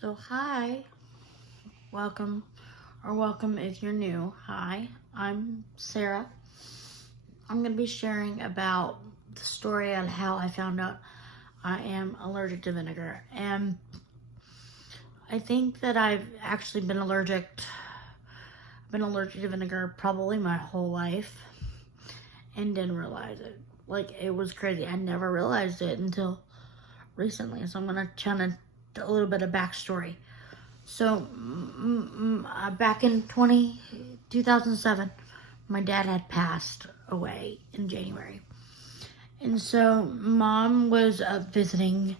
So hi, welcome if you're new. Hi, I'm Sarah. I'm going to be sharing about the story on how I found out I am allergic to vinegar. And I think that I've actually been allergic to vinegar probably my whole life and didn't realize it. Like, it was crazy. I never realized it until recently. So I'm going to tell a little bit of backstory. So, back in 2007, my dad had passed away in January. And so, mom was up visiting.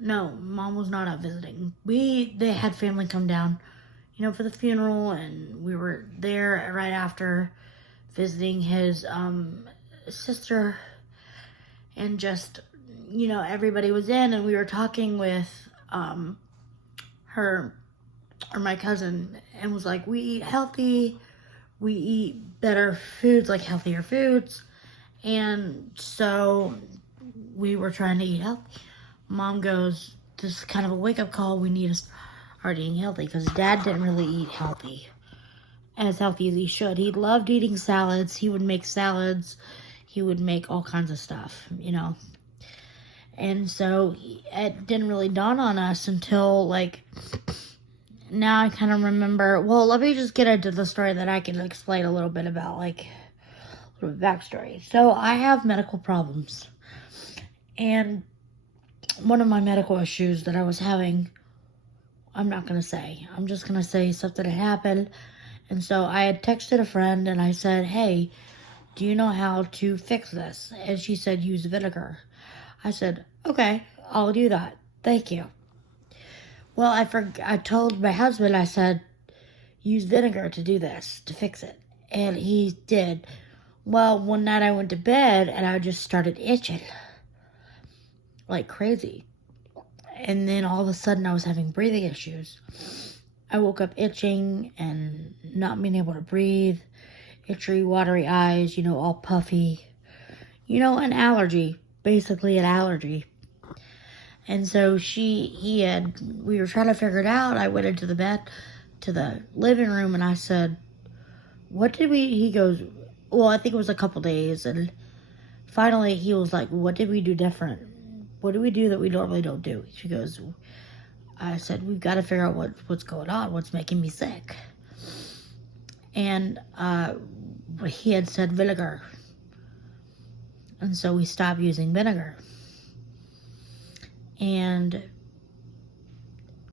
No, mom was not up visiting. They had family come down, for the funeral, and we were there right after visiting his sister, and just, everybody was in, and we were talking with her or my cousin, and was like, we eat healthy, we eat better foods, like healthier foods. And so we were trying to eat healthy. Mom goes, this is kind of a wake-up call, we need to start eating healthy, because dad didn't really eat as healthy as he should. He loved eating salads. He would make salads, he would make all kinds of stuff, and so it didn't really dawn on us until, now I kind of remember. Well, let me just get into the story that I can explain a little bit about, a little bit backstory. So I have medical problems, and one of my medical issues that I was having, I'm not going to say. I'm just going to say something that happened. And so I had texted a friend, and I said, hey, do you know how to fix this? And she said, use vinegar. I said, okay, I'll do that. Thank you. Well, I told my husband, I said, use vinegar to do this, to fix it. And he did. Well, one night I went to bed and I just started itching like crazy. And then all of a sudden I was having breathing issues. I woke up itching and not being able to breathe, itchy, watery eyes, all puffy. An allergy, basically an allergy. And so we were trying to figure it out. I went into the living room, and I said, he goes, well, I think it was a couple days. And finally he was like, what did we do different? What do we do that we normally don't do? I said, we've got to figure out what's going on, what's making me sick. And he had said vinegar. And so we stopped using vinegar. And